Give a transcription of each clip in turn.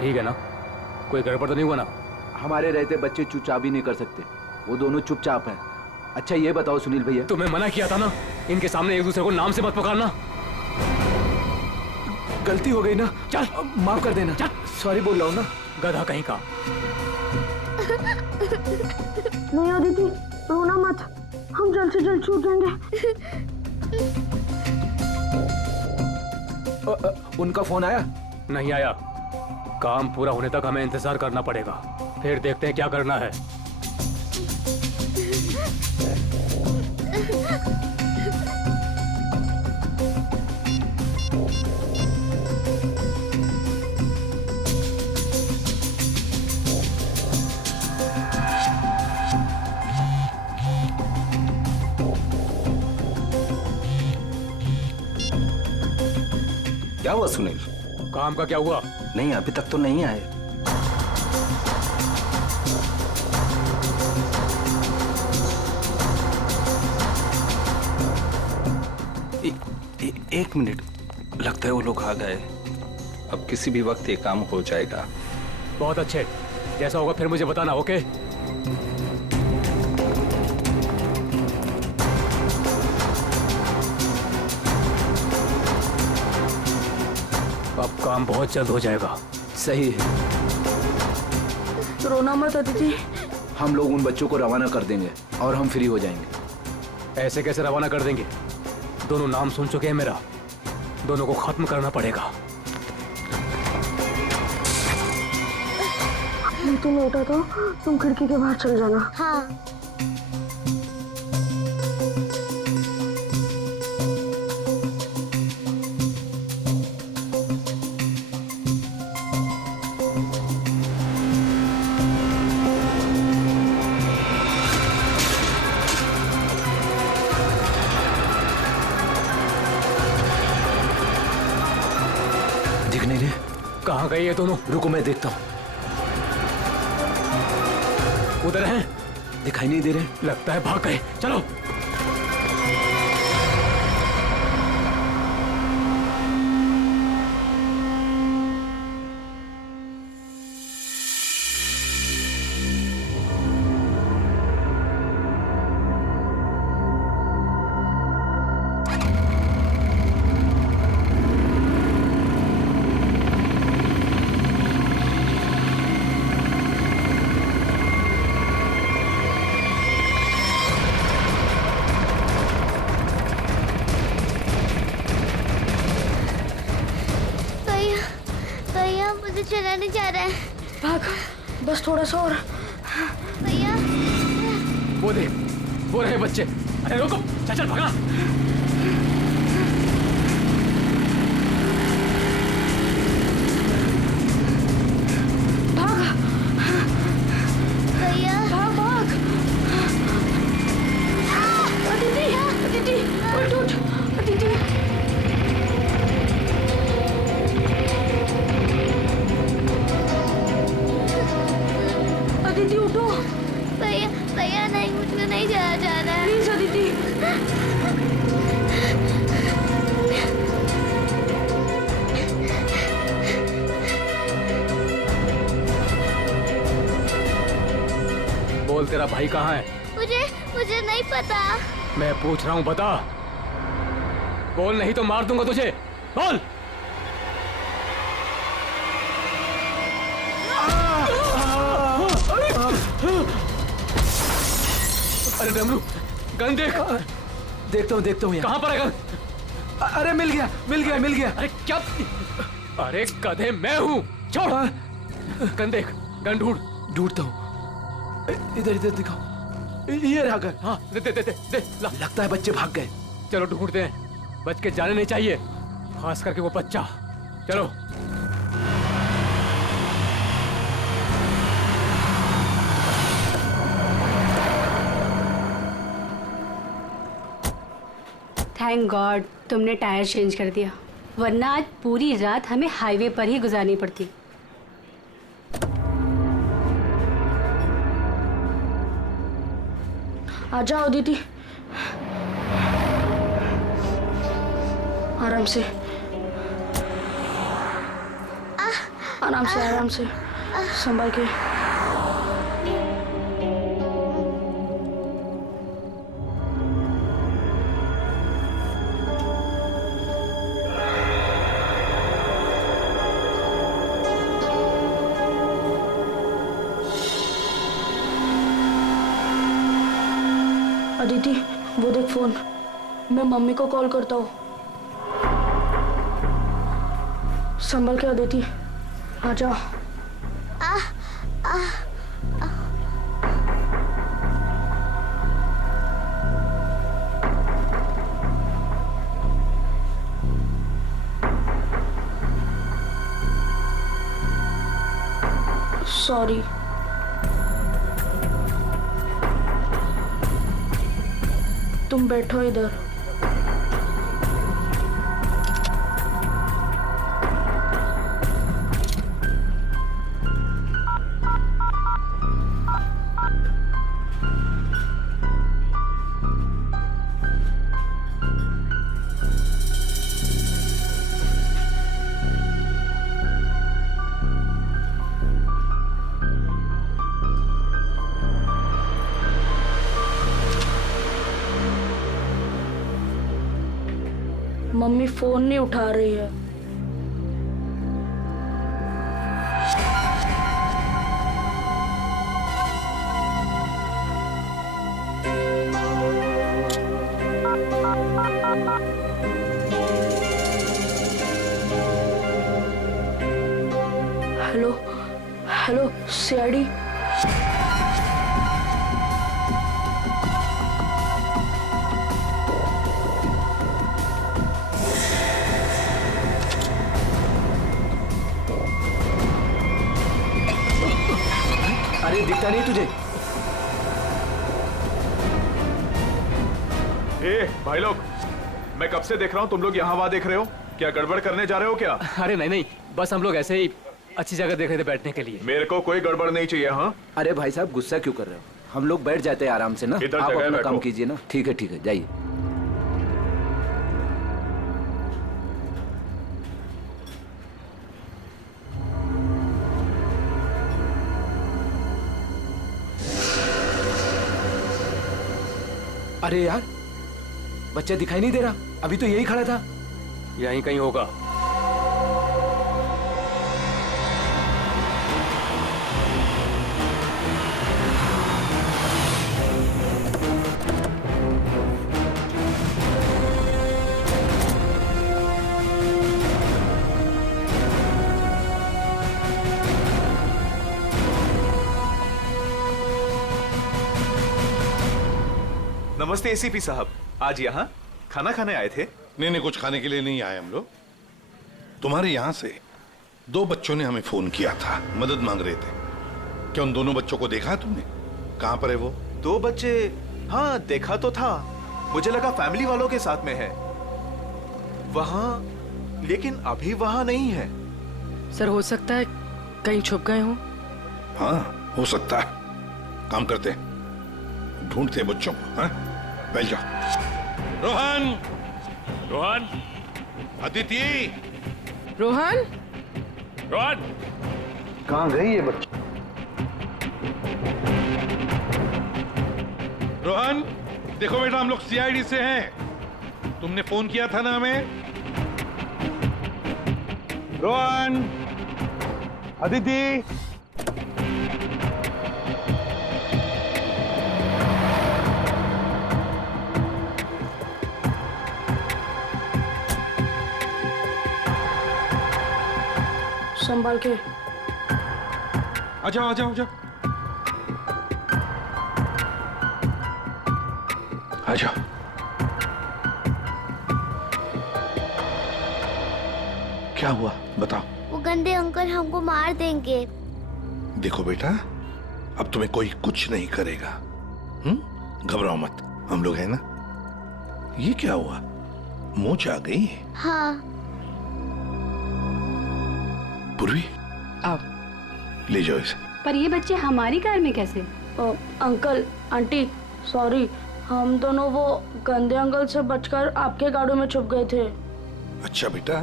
ठीक है ना? कोई गड़बड़ तो नहीं हुआ ना? हमारे रहते बच्चे चुपचाप भी नहीं कर सकते, वो दोनों चुपचाप हैं। अच्छा ये बताओ सुनील भैया, तुम्हें मना किया था ना, इनके सामने एक दूसरे को नाम से मत पुकारना। गलती हो गई ना, चल माफ कर देना। चल। सॉरी बोल रहा हूँ ना। गधा कहीं का। नहीं अदिति, रोना मत, हम जल्द से जल्द छूट जाएंगे। उनका फोन आया? नहीं आया। काम पूरा होने तक हमें इंतजार करना पड़ेगा, फिर देखते हैं क्या करना है। क्या हुआ सुनील? काम का क्या हुआ? नहीं अभी तक तो नहीं आए। एक मिनट, लगता है वो लोग आ गए। अब किसी भी वक्त ये काम हो जाएगा। बहुत अच्छे, जैसा होगा फिर मुझे बताना, ओके? अब काम बहुत जल्द हो जाएगा। सही है, रोना मत अदिति। हम लोग उन बच्चों को रवाना कर देंगे और हम फ्री हो जाएंगे। ऐसे कैसे रवाना कर देंगे? दोनों नाम सुन चुके हैं मेरा, दोनों को खत्म करना पड़ेगा। तुम लेटा तो तुम खिड़की के बाहर चल जाना। हाँ। दिख नहीं रहे? कहाँ गए ये दोनों? रुको मैं देखता हूँ। उधर हैं? दिखाई नहीं दे रहे? लगता है भाग गए। चलो। मुझे चला नहीं जा रहा है। भाग, बस थोड़ा सा और। भैया वो देख, वो रहे बच्चे। अरे रुको, चल चल भागना। भाग भैया, भाग भाग। अदिति, अदिति, उठ उठ, अदिति। अदिति उठो। भैया भैया नहीं, मुझको नहीं जाया जा रहा है। प्लीज अदिति। बोल, तेरा भाई कहाँ है? मुझे नहीं पता। मैं पूछ रहा हूँ, बता। बोल, नहीं तो मार दूंगा तुझे। बोल। अरे डमरू, गन देख। देखता हूँ कहाँ पर है गन? अरे मिल गया। अरे क्या? अरे गधे, मैं हूँ। छोड़। गन देख, गन ढूंढता हूँ। इधर दिखाओ। ये रहा गन। हाँ, दे ला। लगता है बच्चे भाग गए। चलो ढूंढते हैं, बच के जाने नहीं चाहिए, खास करके वो बच्चा। चलो। थैंक गॉड तुमने टायर चेंज कर दिया, वरना आज पूरी रात हमें हाईवे पर ही गुजारनी पड़ती। आ जाओ दीदी, आराम से। आराम से संभाल के। अदिति, वो देख फोन। मैं मम्मी को कॉल करता हूँ। संभल के अदिति, आ जाओ। सॉरी। तुम बैठो इधर। मम्मी फोन नहीं उठा रही है। Hello hello CID. अरे दिखता नहीं तुझे? ए भाई लोग, मैं कब से देख रहा हूँ तुम लोग यहाँ वहाँ देख रहे हो। क्या गड़बड़ करने जा रहे हो क्या? अरे नहीं नहीं, बस हम लोग ऐसे ही अच्छी जगह देख रहे थे बैठने के लिए। मेरे को कोई गड़बड़ नहीं चाहिए। हाँ, अरे भाई साहब गुस्सा क्यों कर रहे हो? हम लोग बैठ जाते हैं आराम से ना। इधर आप जगह अपना बैठो। काम कीजिए ना। ठीक है जाइए। अरे यार, बच्चा दिखाई नहीं दे रहा। अभी तो यही खड़ा था। यहीं कहीं होगा। नमस्ते एसीपी साहब, आज यहाँ खाना खाने आए थे? नहीं, कुछ खाने के लिए नहीं आए हम लोग। तुम्हारे यहाँ से 2 बच्चों ने हमें फोन किया था, मदद मांग रहे थे। क्या उन दोनों बच्चों को देखा है तुमने? कहाँ पर है वो? 2 बच्चे? हाँ देखा तो था, मुझे लगा फैमिली वालों के साथ में है वहाँ, लेकिन अभी वहाँ नहीं है। सर हो सकता है कहीं छुप गए हों। हाँ हो सकता है। काम करते हैं, ढूंढते हैं बच्चों को। हाँ बैठ जाओ। रोहन, अदिति, रोहन, कहाँ गई ये बच्ची? रोहन देखो बेटा, हम लोग सीआईडी से हैं। तुमने फोन किया था ना हमें? रोहन, अदिति, संभाल के। आ जाओ आ जाओ आ जाओ आ जाओ। क्या हुआ बताओ। वो गंदे अंकल हमको मार देंगे। देखो बेटा, अब तुम्हें कोई कुछ नहीं करेगा। घबराओ मत, हम लोग हैं ना। ये क्या हुआ, मोच आ गई? हाँ। पूर्वी आओ। ले जाओ इसे। पर ये बच्चे हमारी कार में कैसे? अंकल आंटी सॉरी, हम दोनों वो गंदे अंकल से बचकर आपके गाड़ी में छुप गए थे। अच्छा बेटा,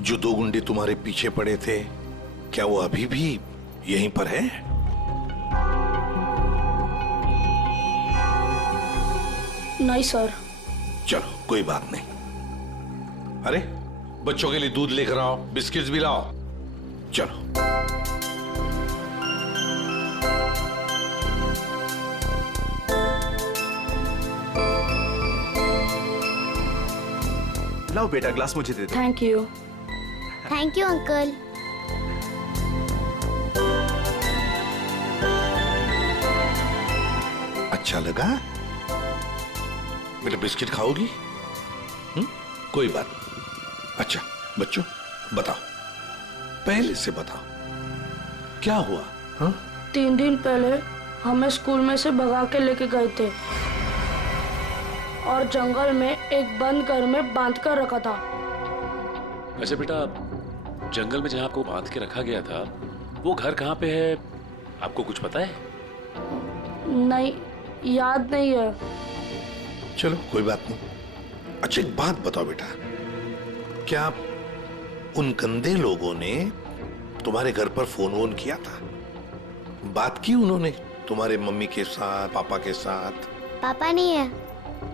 जो 2 गुंडे तुम्हारे पीछे पड़े थे क्या वो अभी भी यहीं पर है? नहीं सर। चलो कोई बात नहीं। अरे बच्चों के लिए दूध लेकर आओ, बिस्किट्स भी लाओ। चलो। लाओ बेटा, ग्लास मुझे दे दो। Thank you. Thank you uncle. अच्छा लगा? बेटा बिस्किट खाओगी? कोई बात नहीं। अच्छा बच्चों बताओ, पहले से बताओ क्या हुआ? हाँ? 3 दिन पहले हमें स्कूल में से भगा के लेके गए थे और जंगल में एक बंद घर में बांध कर रखा था। अच्छा बेटा, जंगल में जहाँ आपको बांध के रखा गया था वो घर कहाँ पे है, आपको कुछ पता है? नहीं, याद नहीं है। चलो कोई बात नहीं। अच्छा एक बात बताओ बेटा, क्या उन गंदे लोगों ने तुम्हारे घर पर फोन वोन किया था? बात की उन्होंने तुम्हारे मम्मी के साथ, पापा के साथ? पापा नहीं है,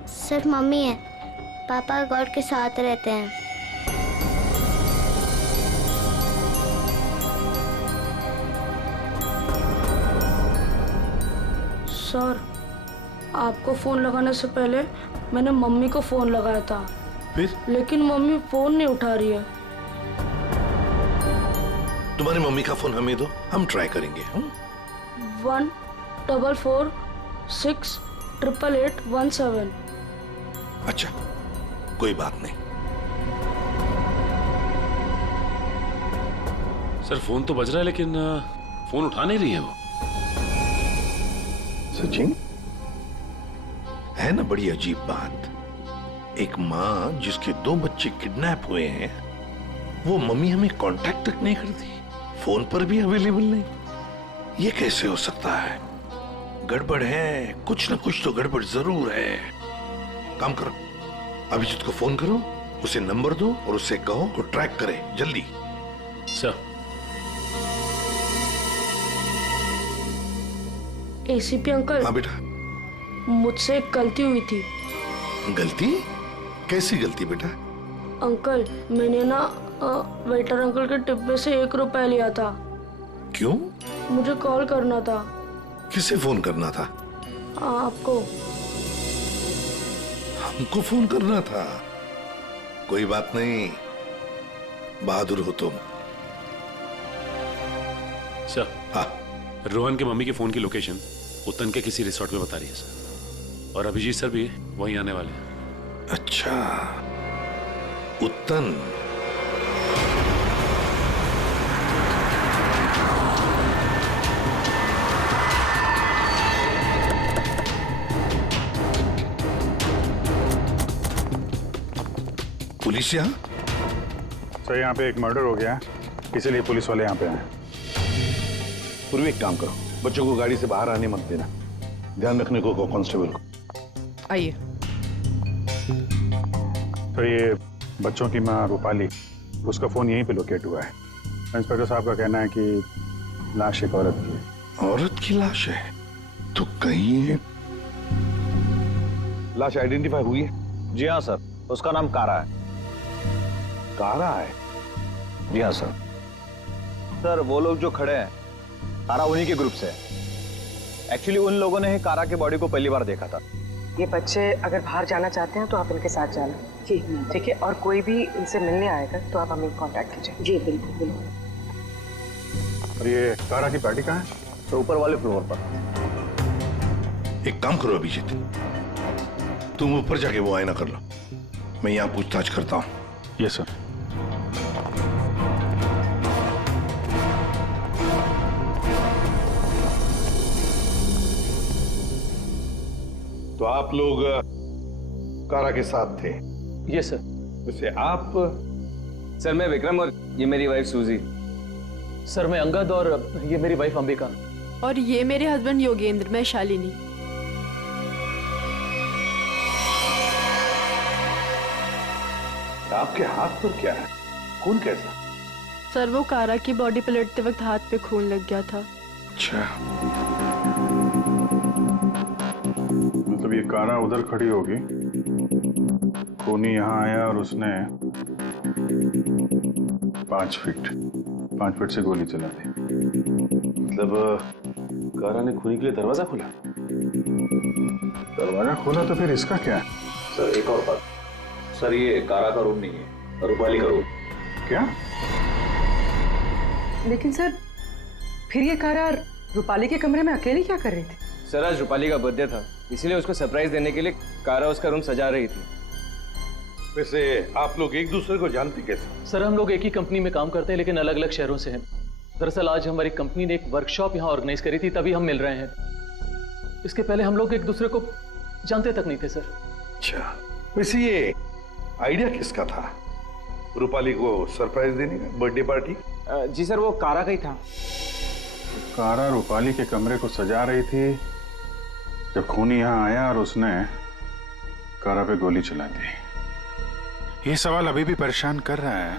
सिर्फ मम्मी है। पापा गॉड के साथ रहते हैं। सर, आपको फोन लगाने से पहले मैंने मम्मी को फोन लगाया था, फिर? लेकिन मम्मी फोन नहीं उठा रही है। तुम्हारी मम्मी का फोन हमें दो, हम ट्राई करेंगे। 144688817। अच्छा कोई बात नहीं। सर फोन तो बज रहा है लेकिन फोन उठा नहीं रही है वो। सचिन, है ना बड़ी अजीब बात। एक माँ जिसके 2 बच्चे किडनैप हुए हैं, वो मम्मी हमें कांटेक्ट तक नहीं करती, फोन पर भी अवेलेबल नहीं। ये कैसे हो सकता है? गड़बड़ है, कुछ ना कुछ तो गड़बड़ जरूर है। काम करो, अभिजीत को फोन करो, उसे नंबर दो और उससे कहो वो ट्रैक करे जल्दी। सर। ACP uncle. हाँ बेटा। मुझसे एक गलती हुई थी। गलती? कैसी गलती बेटा? अंकल, मैंने ना वेटर अंकल के डिब्बे से 1 रुपया लिया था। क्यों? मुझे कॉल करना था। किसे फोन करना था? आपको। हमको फोन करना था? कोई बात नहीं, बहादुर हो तुम। सर। हाँ। रोहन के मम्मी के फोन की लोकेशन उत्तन के किसी रिसोर्ट में बता रही है सर, और अभिजीत सर भी वहीं आने वाले हैं। अच्छा, उत्तन। पुलिस यहाँ? सर यहाँ पे एक मर्डर हो गया है, इसीलिए पुलिस वाले यहाँ पे आए। पूर्वी एक काम करो, बच्चों को गाड़ी से बाहर आने मत देना, ध्यान रखने को कांस्टेबल को। आइए। तो ये बच्चों की माँ रूपाली, उसका फोन यहीं पे लोकेट हुआ है। इंस्पेक्टर साहब का कहना है कि लाश एक औरत की है। औरत की लाश है? तो कहीं लाश आइडेंटिफाई हुई है? जी हाँ सर, उसका नाम कारा है। कारा है? जी हाँ सर। सर वो लोग जो खड़े हैं, कारा उन्हीं के ग्रुप से है। एक्चुअली उन लोगों ने ही कारा के बॉडी को पहली बार देखा था। ये बच्चे अगर बाहर जाना चाहते हैं तो आप इनके साथ जाना। जी ठीक है, और कोई भी इनसे मिलने आएगा तो आप हमें कांटेक्ट कीजिए। जी बिल्कुल बिल्कुल। और ये कारा की पार्टी कहाँ है? तो ऊपर वाले फ्लोर पर। एक काम करो अभिजीत, तुम ऊपर जाके वो आईना कर लो, मैं यहाँ पूछताछ करता हूँ। Yes sir. तो आप लोग कारा के साथ थे? Yes sir. वैसे आप? सर मैं विक्रम और ये मेरी वाइफ सूजी। सर मैं अंगद और ये मेरी वाइफ अंबिका। और ये मेरे हस्बैंड योगेंद्र, मैं शालिनी। आपके हाथ पर क्या है? खून कैसा? सर वो कारा की बॉडी पलटते वक्त हाथ पे खून लग गया था। अच्छा, मतलब ये कारा उधर खड़ी होगी, खूनी यहाँ आया और उसने 5 फीट से गोली चला दी। मतलब कारा ने खूनी के लिए दरवाजा खोला? दरवाजा खोला तो फिर इसका क्या है? सर एक और बात, सर ये कारा का रूम नहीं है, रूपाली का रूम। क्या? लेकिन सर फिर ये कारा रूपाली के कमरे में अकेली क्या कर रही थी? सर आज रूपाली का बर्थडे था, इसलिए उसको सरप्राइज देने के लिए कारा उसका रूम सजा रही थी। वैसे आप लोग एक दूसरे को जानते कैसे? सर हम लोग एक ही कंपनी में काम करते हैं लेकिन अलग अलग शहरों से हैं। दरअसल आज हमारी कंपनी ने एक वर्कशॉप यहाँ ऑर्गेनाइज करी थी, तभी हम मिल रहे हैं। इसके पहले हम लोग एक दूसरे को जानते तक नहीं थे सर। अच्छा, वैसे ये आइडिया किसका था, रूपाली को सरप्राइज देने का, बर्थडे पार्टी? जी सर वो कारा का ही था। कारा रूपाली के कमरे को सजा रही थी जब खूनी यहाँ आया और उसने कारा पे गोली चला दी। ये सवाल अभी भी परेशान कर रहा है,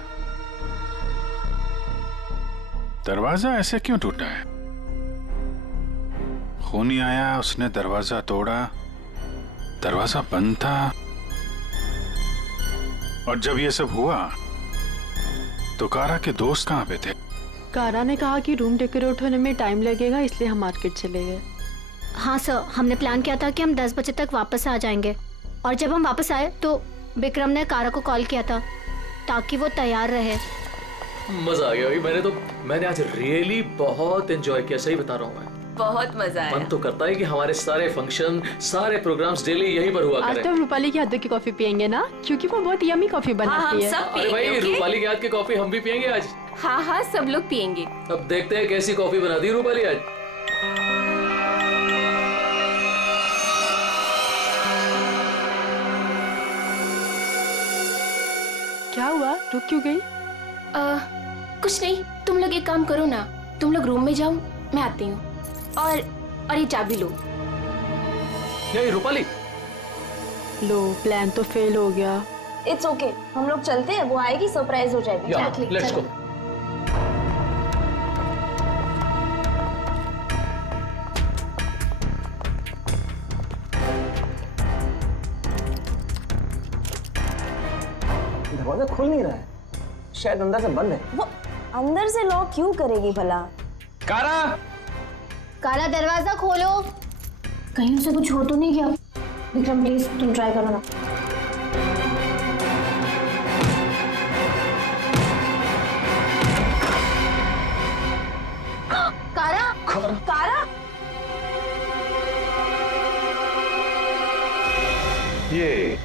दरवाजा ऐसे क्यों टूटा है? खूनी आया, उसने दरवाजा तोड़ा, दरवाजा बंद था, और जब ये सब हुआ तो कारा के दोस्त कहाँ पे थे? कारा ने कहा कि रूम डेकोरेट होने में टाइम लगेगा, इसलिए हम मार्केट चले गए। हाँ सर, हमने प्लान किया था कि हम 10 बजे तक वापस आ जाएंगे, और जब हम वापस आए तो विक्रम ने कारा को कॉल किया था ताकि वो तैयार रहे। मजा आ गया भाई, मैंने आज रियली बहुत एंजॉय किया, सही बता रहा हूँ मैं। बहुत मजा आया। मन तो करता है कि हमारे सारे फंक्शन, सारे प्रोग्राम्स डेली यहीं पर हुआ आज करें। तो रूपाली के हाथ की कॉफी पियेंगे ना, क्योंकि वो बहुत यमी कॉफी बनाती है। अरे भाई रूपाली के हाथ की कॉफी हम भी पियेंगे आज। हाँ हाँ सब लोग पियेंगे। अब देखते हैं कैसी कॉफी बना दी रूपाली आज। क्या हुआ, रुक क्यों गई? कुछ नहीं, तुम लोग एक काम करो ना, तुम लोग रूम में जाओ, मैं आती हूँ। और ये चाबी लो। ये रूपाली, लो प्लान तो फेल हो गया। इट्स ओके, हम लोग चलते हैं, वो आएगी सरप्राइज हो जाएगी। Let's go. दरवाजा खुल नहीं रहा है, शायद अंदर से बंद है। वो अंदर से लॉक क्यों करेगी भला? कारा, कारा दरवाजा खोलो। कहीं उसे कुछ हो तो नहीं गया? विक्रम प्लीज तुम ट्राई करो ना। कारा, कारा, ये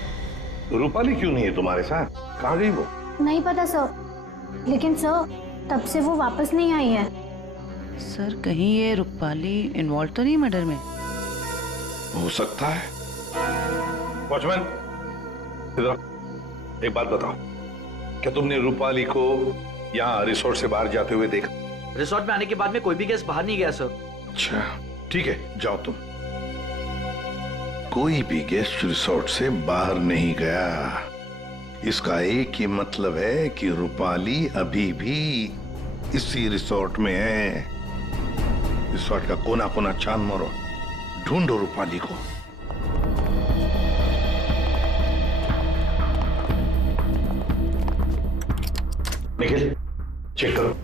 रूपाली क्यों नहीं है तुम्हारे साथ? कहाँ गई वो? नहीं पता सर, लेकिन सर तब से वो वापस नहीं आई है। सर कहीं ये रूपाली इन्वॉल्व तो नहीं मर्डर में? हो सकता है। वॉचमैन, इधर एक बात बताओ, क्या तुमने रूपाली को यहाँ रिसोर्ट से बाहर जाते हुए देखा? रिसोर्ट में आने के बाद में कोई भी गेस्ट बाहर नहीं गया सर। अच्छा ठीक है, जाओ तुम। कोई भी गेस्ट रिसोर्ट से बाहर नहीं गया, इसका एक ही मतलब है कि रूपाली अभी भी इसी रिसोर्ट में है। रिसोर्ट का कोना कोना छान मारो, ढूंढो रूपाली को। निखिल, चेक करो।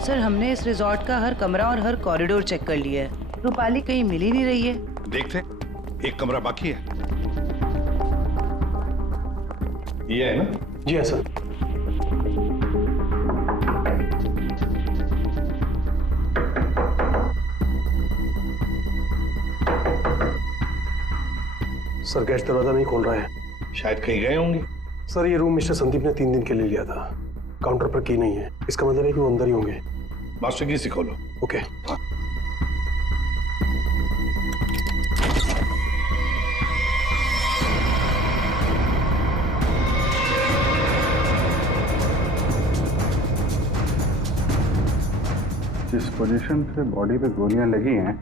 सर हमने इस रिजॉर्ट का हर कमरा और हर कॉरिडोर चेक कर लिया है, रूपाली कहीं मिल ही नहीं रही है। देखते, एक कमरा बाकी है। ये है ना? जी हाँ सर। सर गैस दरवाजा नहीं खोल रहा है। शायद कहीं गए होंगे। सर ये रूम मिस्टर संदीप ने 3 दिन के लिए लिया था, काउंटर पर की नहीं है, इसका मतलब है कि वो अंदर ही होंगे। मास्टर की से खोलो। ओके। जिस पोजीशन पे बॉडी पे गोलियां लगी हैं,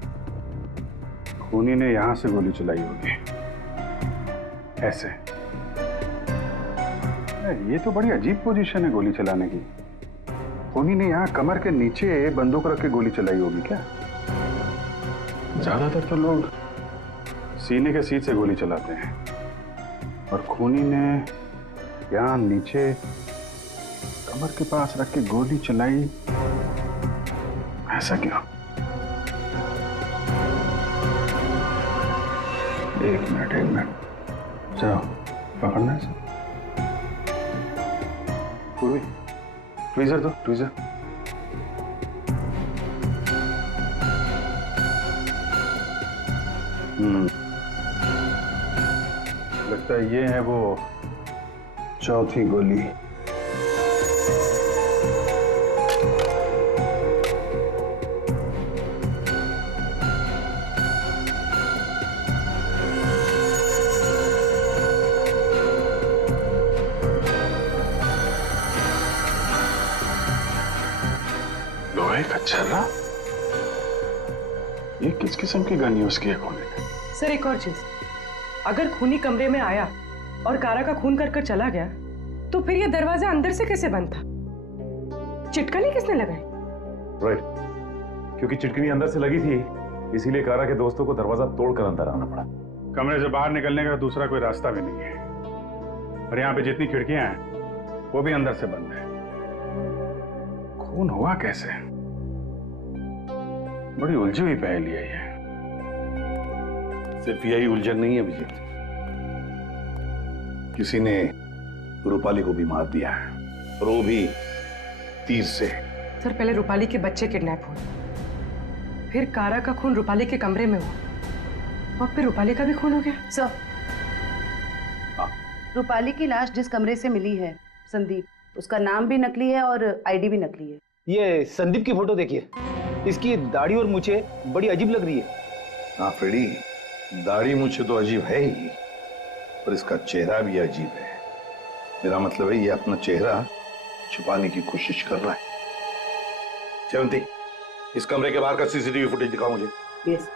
खूनी ने यहां से गोली चलाई होगी, ऐसे। ये तो बड़ी अजीब पोजीशन है गोली चलाने की। खूनी ने यहाँ कमर के नीचे बंदूक रख के गोली चलाई होगी क्या? ज्यादातर तो लोग सीने के सीट से गोली चलाते हैं, और खूनी ने यहाँ नीचे कमर के पास रख के गोली चलाई, ऐसा क्यों? एक मिनट चलो पकड़ना है। पूर्वी ट्वीजर दो, ट्वीजर। लगता है ये है वो चौथी गोली। लोहे का छर्रा? ये किस किस्म की गन यूज की है खूनी ने? सर एक और चीज, अगर खूनी कमरे में आया और कारा का खून कर चला गया, तो फिर ये दरवाजा अंदर से कैसे बंद था? चिटकनी किसने लगाई? राइट, क्योंकि चिटकनी अंदर से लगी थी, इसीलिए कारा के दोस्तों को दरवाजा तोड़कर अंदर आना पड़ा। कमरे से बाहर निकलने का दूसरा कोई रास्ता भी नहीं है, और यहाँ पे जितनी खिड़कियां हैं वो भी अंदर से बंद है। खून हुआ कैसे? बड़ी उलझी हुई पहेली है ये। सिर्फ यही उलझन नहीं है विजय, किसी ने रूपाली को भी मार दिया है, और वो भी तीर से। सर पहले रूपाली के बच्चे किडनैप हुए, फिर कारा का खून रूपाली के कमरे में हुआ, और फिर रूपाली का भी खून हो गया। सर रूपाली की लाश जिस कमरे से मिली है, संदीप, उसका नाम भी नकली है और आईडी भी नकली है। ये संदीप की फोटो देखिए, इसकी दाढ़ी और मूछें बड़ी अजीब लग रही है। हाँ फ्रेडी, दाढ़ी मुझे तो अजीब है ही, पर इसका चेहरा भी अजीब है। मेरा मतलब है ये अपना चेहरा छुपाने की कोशिश कर रहा है। जयंती, इस कमरे के बाहर का सीसीटीवी फुटेज दिखाओ मुझे। यस।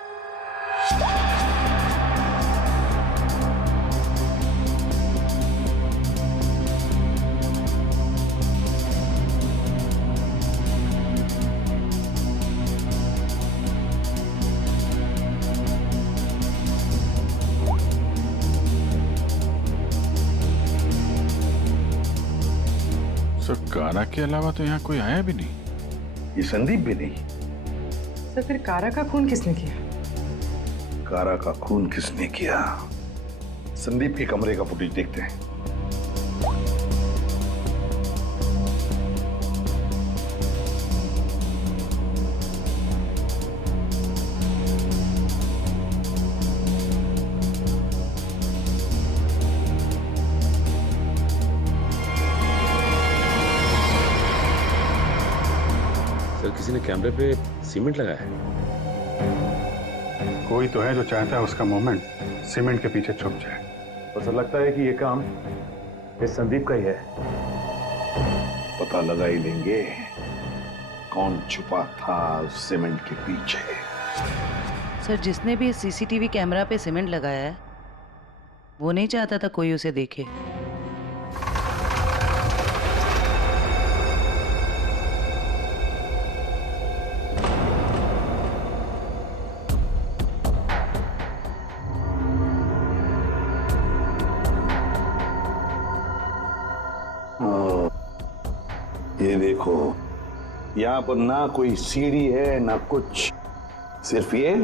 कारा के अलावा तो यहाँ कोई आया भी नहीं, ये संदीप भी नहीं। सर फिर कारा का खून किसने किया? कारा का खून किसने किया? संदीप के कमरे का फुटेज देखते हैं। किसी ने कैमरे पे सीमेंट लगाया है। कोई तो है जो चाहता है उसका मूवमेंट सीमेंट के पीछे छुप जाए। बस लगता है कि ये काम इस संदीप का ही है। पता लगा ही लेंगे कौन छुपा था उस सीमेंट के पीछे। सर जिसने भी सीसीटीवी कैमरा पे सीमेंट लगाया है, वो नहीं चाहता था कोई उसे देखे। ये देखो, यहाँ पर ना कोई सीढ़ी है ना कुछ, सिर्फ ये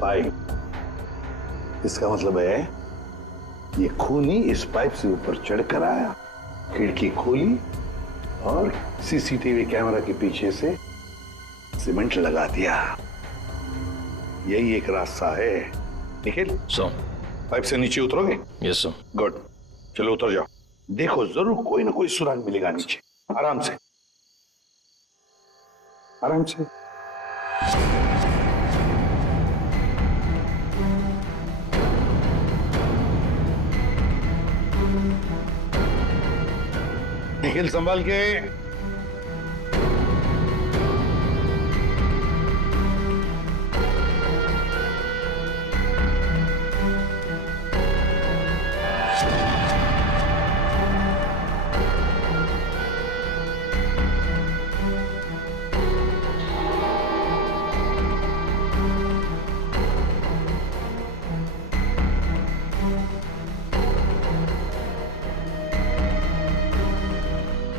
पाइप। इसका मतलब है ये खूनी इस पाइप से ऊपर चढ़कर आया, खिड़की खोली और सीसीटीवी कैमरा के पीछे से सीमेंट लगा दिया। यही एक रास्ता है। निखिल, पाइप से नीचे उतरोगे? Yes sir. गुड, चलो उतर जाओ। देखो जरूर कोई ना कोई सुराग मिलेगा नीचे। आराम से, आराम से। निखिल संभाल के।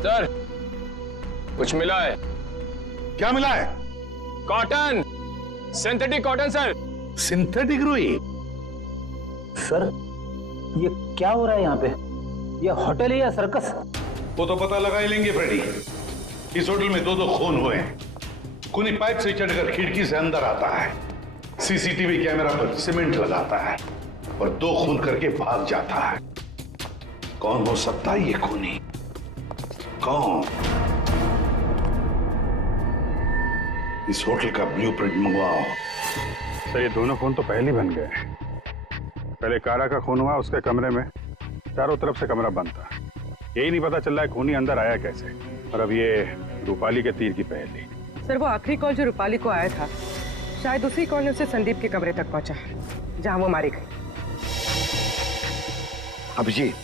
सर, कुछ मिला है। क्या मिला है? Cotton, synthetic cotton sir. Synthetic रुई? सर, ये क्या हो रहा है यहाँ पे? ये होटल है या सर्कस? वो तो पता लगा ही लेंगे फ्रेडी। इस होटल में 2 खून हुए हैं। खूनी पाइप से चढ़कर खिड़की से अंदर आता है, सीसीटीवी कैमरा पर सीमेंट लगाता है और 2 खून करके भाग जाता है। कौन हो सकता है ये खूनी? कौन? इस होटल का ब्लूप्रिंट मंगवाओ। सर, ये दोनों खून तो पहले ही बन गए। पहले कारा का खून हुआ, उसके कमरे में चारों तरफ से कमरा बंद था। यही नहीं पता चल रहा है खूनी अंदर आया कैसे। और अब ये रूपाली के तीर की पहेली। सर, वो आखिरी कॉल जो रूपाली को आया था, शायद उसी कॉल से संदीप के कमरे तक पहुंचा, जहां वो मारी गई। अभिजीत,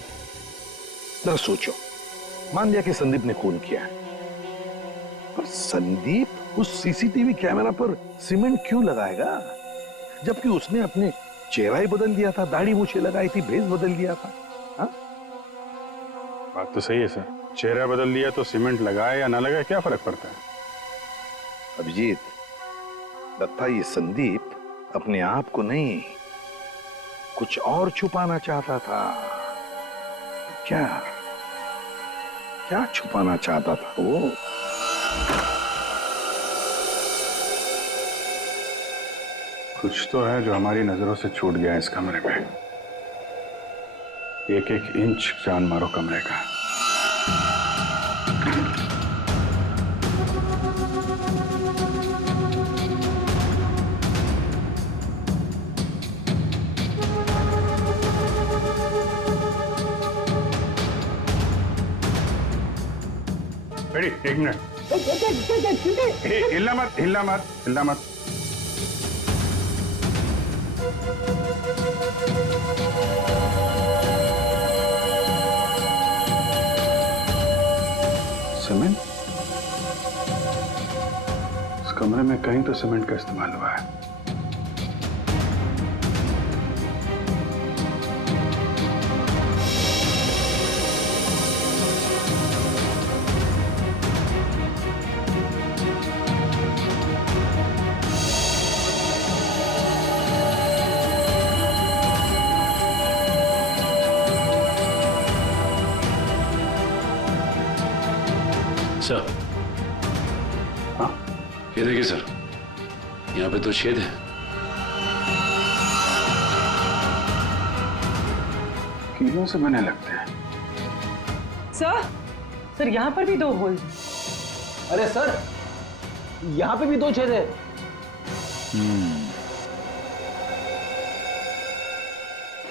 जरा सोचो, मान लिया कि संदीप ने खून किया, पर संदीप उस सीसीटीवी कैमरा पर सीमेंट क्यों लगाएगा, जबकि उसने अपने चेहरा ही बदल दिया था, दाढ़ी मूछें लगाई थी, भेस बदल दिया था। हा? बात तो सही है सर, चेहरा बदल लिया तो सीमेंट लगाए या ना लगाए क्या फर्क पड़ता है? अभिजीत, लगता है ये संदीप अपने आप को नहीं, कुछ और छुपाना चाहता था। क्या क्या छुपाना चाहता था वो? कुछ तो है जो हमारी नजरों से छूट गया इस कमरे में। एक एक इंच जान मारो कमरे का। Ready, 1 minute. हिलना मत, हिलना मत, हिलना मत। सीमेंट? इस कमरे में कहीं तो सीमेंट का इस्तेमाल हुआ है। सर, हाँ, ये देखिए सर, यहाँ पे 2 छेद हैं। कीलों से बने लगते हैं। सर, यहाँ पर भी 2 होल। अरे सर, यहाँ पे भी 2 छेद है।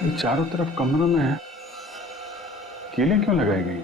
ये चारों तरफ कमरों में कीलें क्यों लगाई गई?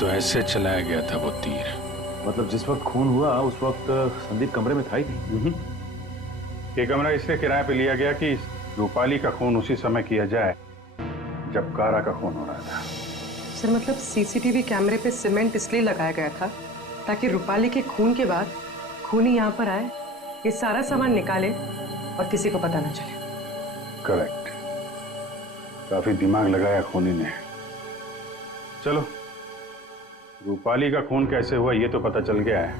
तो ऐसे चलाया गया था वो तीर। मतलब जिस वक्त खून हुआ उस वक्त संदीप कमरे में था ही नहीं। ये कमरा इसलिए किराए पे लिया गया कि रूपाली का खून उसी समय किया जाए जब कारा का खून हो रहा था। सर, मतलब सीसीटीवी कैमरे पे सीमेंट इसलिए लगाया गया था ताकि रूपाली के खून के बाद खूनी यहाँ पर आए, ये सारा सामान निकाले और किसी को पता ना चले। करेक्ट, काफी दिमाग लगाया खूनी ने। चलो, रूपाली का खून कैसे हुआ ये तो पता चल गया है।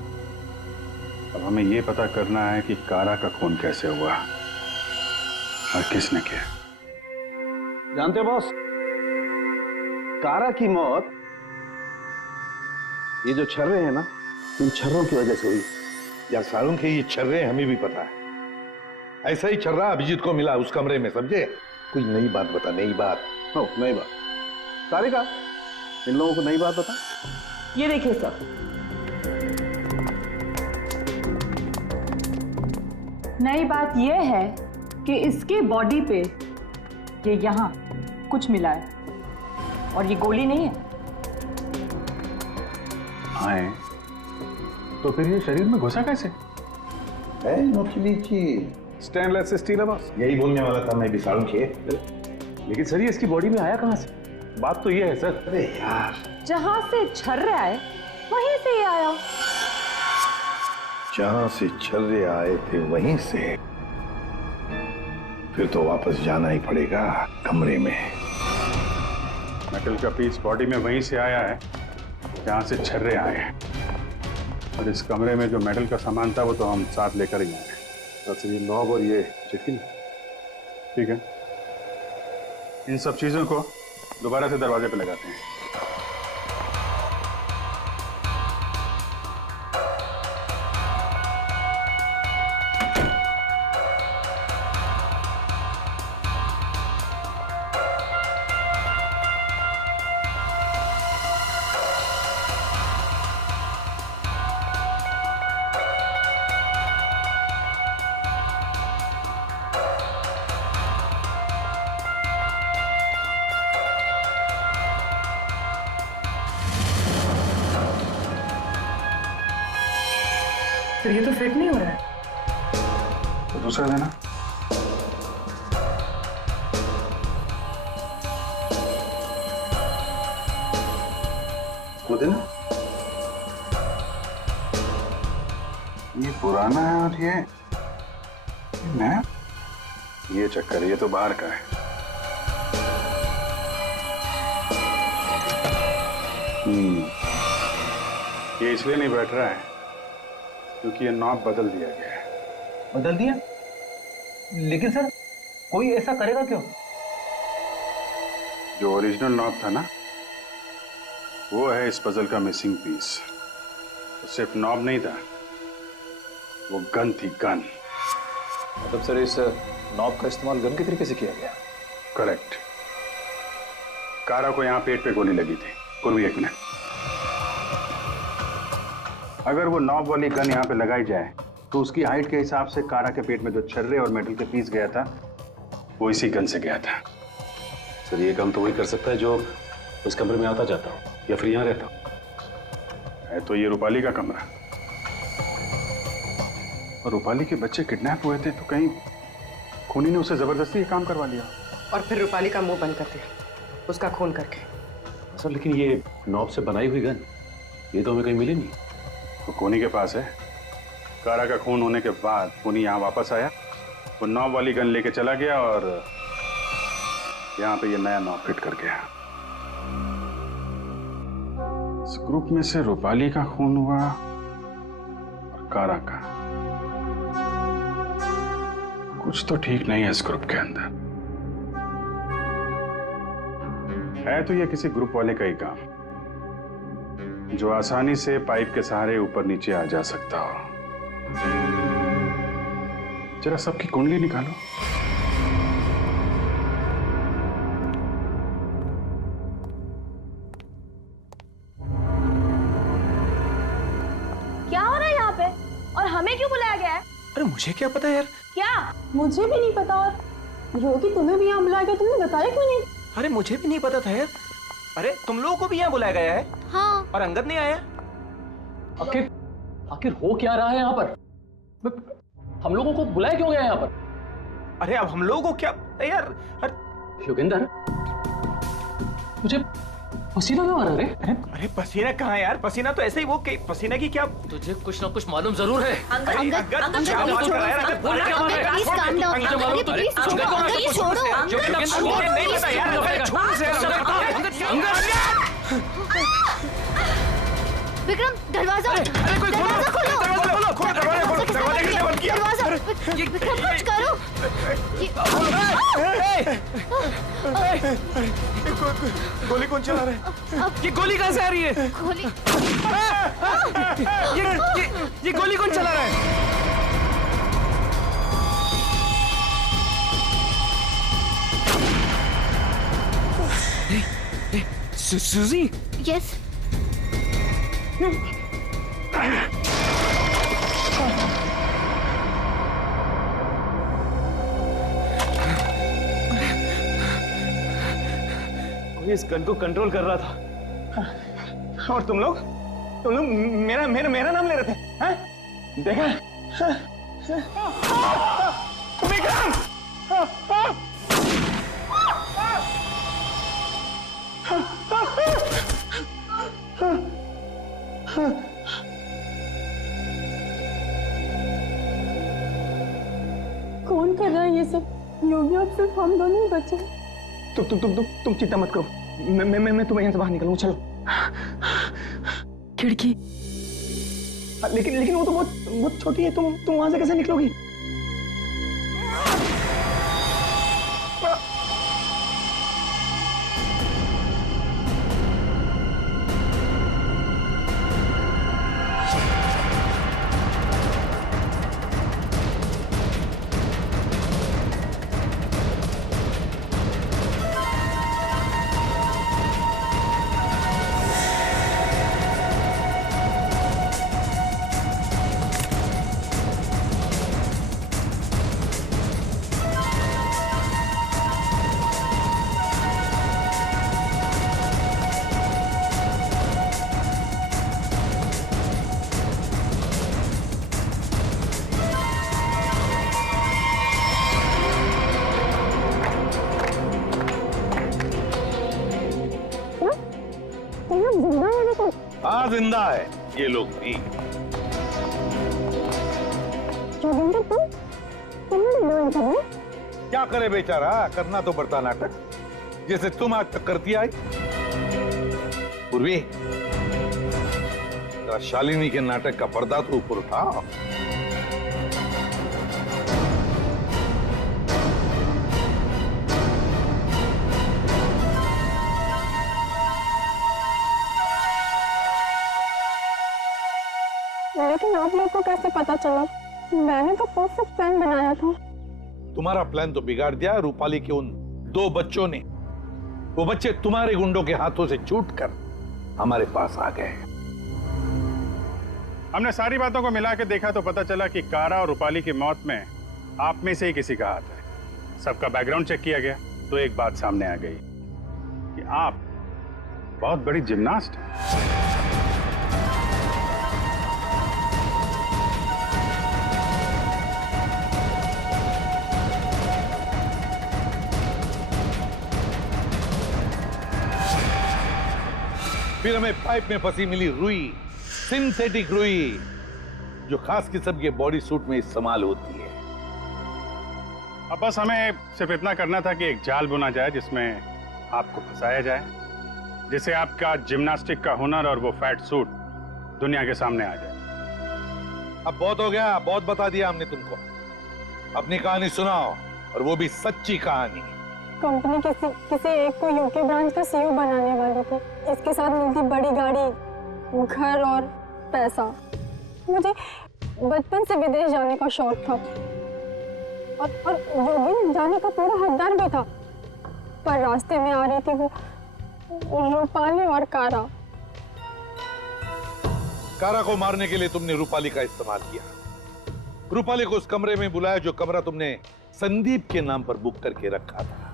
अब हमें ये पता करना है कि कारा का खून कैसे हुआ और किसने किया। जानते हो बॉस, कारा की मौत ये जो छर्रे हैं ना, इन छर्रों की वजह से हुई। या सालों के ये छर्रे हमें भी पता है। ऐसा ही छर्रा अभिजीत को मिला उस कमरे में, समझे? कोई नई बात बता, नई बात। नई बात। तारिका, इन लोगों को नई बात बता। ये देखिए सर, नई बात यह है कि इसके बॉडी पे ये यहाँ कुछ मिला है और ये गोली नहीं है। हाँ, तो फिर ये शरीर में घुसा कैसे? है नौकरी की स्टेनलेस स्टील है बस। यही बोलने वाला था मैं भी सारुण के। लेकिन सर ये इसकी बॉडी में आया कहाँ से? बात तो ये है सर। अरे यार, जहां से छर्रे आए वहीं से ये आया। जहां से छर्रे आए थे वहीं से, फिर तो वापस जाना ही पड़ेगा कमरे में। मेटल का पीस बॉडी में वहीं से आया है जहां से छर्रे आए हैं, और इस कमरे में जो मेटल का सामान था वो तो हम साथ लेकर ही आए। अच्छा, ये नॉब और ये चिटकी। ठीक है, इन सब चीजों को दोबारा से दरवाजे पे लगाते हैं। फिर ये तो फिट नहीं हो रहा है। तो दूसरा देना। वो देना। ये पुराना है और ये नया। ये चक्कर, ये तो बाहर का है। ये इसलिए नहीं बैठ रहा है क्योंकि ये नॉब बदल दिया गया है। बदल दिया? लेकिन सर कोई ऐसा करेगा क्यों? जो ओरिजिनल नॉब था ना, वो है इस पजल का मिसिंग पीस। तो सिर्फ नॉब नहीं था, वो गन थी, गन। मतलब सर इस नॉब का इस्तेमाल गन के तरीके से किया गया? करेक्ट। कारा को यहाँ पेट पे गोली लगी थी। पूर्वी, एक मिनट। अगर वो नॉब वाली गन यहाँ पे लगाई जाए तो उसकी हाइट के हिसाब से कारा के पेट में जो छर्रे और मेटल के पीस गया था वो इसी गन से गया था। सर ये काम तो वही कर सकता है जो उस कमरे में आता जाता हो या फिर यहाँ रहता हो। है तो ये रूपाली का कमरा, और रूपाली के बच्चे किडनैप हुए थे तो कहीं खूनी ने उसे जबरदस्ती ये काम करवा लिया और फिर रूपाली का मुंह बंद कर दिया उसका खून करके। सर लेकिन ये नॉब से बनाई हुई गन, ये तो हमें कहीं मिली नहीं। तो खूनी के पास है। कारा का खून होने के बाद खूनी यहाँ वापस आया, वो नॉब वाली गन लेके चला गया और यहाँ पे ये नया नॉब फिट कर गया। इस ग्रुप में से रूपाली का खून हुआ और कारा का। कुछ तो ठीक नहीं है इस ग्रुप के अंदर। है तो ये किसी ग्रुप वाले का ही काम, जो आसानी से पाइप के सहारे ऊपर नीचे आ जा सकता हो। जरा सबकी कुंडली निकालो। क्या हो रहा है यहाँ पे और हमें क्यों बुलाया गया है? अरे मुझे क्या पता यार। क्या? मुझे भी नहीं पता। और योगी तुम्हें भी यहाँ बुलाया गया, तुमने बताया क्यों नहीं? अरे मुझे भी नहीं पता था यार। अरे तुम लोगों को भी यहाँ बुलाया गया है? हाँ। और अंगद नहीं आया? आखिर हो क्या रहा है यहाँ पर? हम लोगों को बुलाया क्यों गया यहाँ पर? अरे अब हम लोगों को क्या यार? योगेंद्र, मुझे पसीना क्यों आ रहा है? अरे पसीना कहाँ है यार? पसीना तो ऐसे ही वो पसीना की क्या? तुझे कुछ ना कुछ मालूम जरूर है। अंगद, क्या बात कर रहा है? अंगद बोल क्या बात है? Please calm down. Angad please छोड़ो, अंगद छोड़ो। नहीं पता यार। विक्रम, दरवाजा खोलो। दरवाजा किसने बंद किया? विक्रम कुछ करो। गोली कौन चला रहा है? ये गोली कहाँ से आ रही है? गोली। ये गोली कौन चला रहा है? सूजी? यस। कोई इस गन को कंट्रोल कर रहा था और तुम लोग मेरा मेरा मेरा नाम ले रहे थे, हैं? देखा विक्रम! कौन कर रहा है ये सब? योगी अब सिर्फ हम दोनों ही बचे। तुम चिंता मत करो, मैं तुम्हें यहाँ से बाहर निकलूँ। चलो। खिड़की। लेकिन वो तो बहुत छोटी है, तुम वहां से कैसे निकलोगी? हाँ जिंदा है ये लोग भी। क्या करे बेचारा, करना तो पड़ता नाटक, जैसे तुम आज तक करती आई। पूर्वी, जरा शालिनी के नाटक का पर्दा तो ऊपर उठाओ। लेकिन आप लोग को कैसे पता चला? मैंने तो परफेक्ट प्लान बनाया था। तुम्हारा प्लान तो बिगाड़ दिया रूपाली के उन 2 बच्चों ने। वो बच्चे तुम्हारे गुंडों के हाथों से छूटकर हमारे पास आ गए। हमने सारी बातों को मिला के देखा तो पता चला कि कारा और रूपाली की मौत में आप में से ही किसी का हाथ है। सबका बैकग्राउंड चेक किया गया तो एक बात सामने आ गई कि आप बहुत बड़ी जिम्नास्ट हैं। फिर हमें पाइप में फंसी मिली रुई, सिंथेटिक रुई, जो खास किस्म के बॉडी सूट में इस्तेमाल होती है। अब बस हमें सिर्फ इतना करना था कि एक जाल बुना जाए जिसमें आपको फंसाया जाए, जिससे आपका जिम्नास्टिक का हुनर और वो फैट सूट दुनिया के सामने आ जाए। अब बहुत हो गया, बहुत बता दिया हमने तुमको। अपनी कहानी सुनाओ, और वो भी सच्ची कहानी। कंपनी किसी एक को यूके ब्रांच का सीईओ बनाने वाली थी। इसके साथ मिलती बड़ी गाड़ी, घर और पैसा। मुझे बचपन से विदेश जाने का शौक था और योगी जाने का पूरा हकदार भी था, पर रास्ते में आ रही थी वो रूपाली और कारा। कारा को मारने के लिए तुमने रूपाली का इस्तेमाल किया। रूपाली को उस कमरे में बुलाया जो कमरा तुमने संदीप के नाम पर बुक करके रखा था।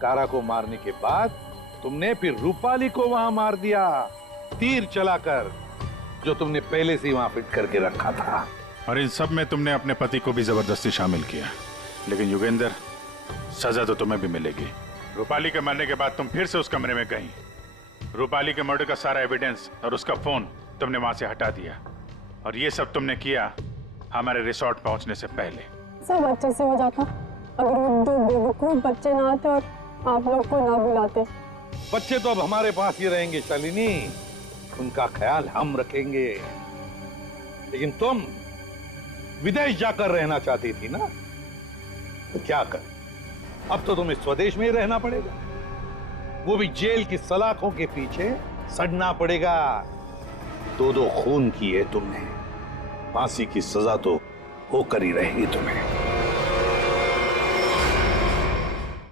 कारा को मारने के बाद तुमने फिर रूपाली को वहां मार दिया, तीर चलाकर, जो तुमने पहले से वहां फिट करके रखा था। और इन सब में तुमने अपने पति को भी जबरदस्ती शामिल किया। लेकिन युगेंद्र, सजा तो तुम्हें भी मिलेगी। रूपाली के मरने के बाद तुम फिर से उस कमरे में गई। रूपाली के मर्डर का सारा एविडेंस और उसका फोन तुमने वहां से हटा दिया, और ये सब तुमने किया हमारे रिसोर्ट पहुंचने से पहले। सब अच्छे से हो जाता अगर वो 2 बेवकूफ बच्चे ना आते और आप लोग को ना बुलाते। बच्चे तो अब हमारे पास ही रहेंगे शालिनी, उनका ख्याल हम रखेंगे। लेकिन तुम विदेश जाकर रहना चाहती थी ना, तो क्या कर, अब तो तुम्हें स्वदेश में ही रहना पड़ेगा, वो भी जेल की सलाखों के पीछे सड़ना पड़ेगा। 2 खून किए तुमने, फांसी की सजा तो होकर ही रहेगी तुम्हें।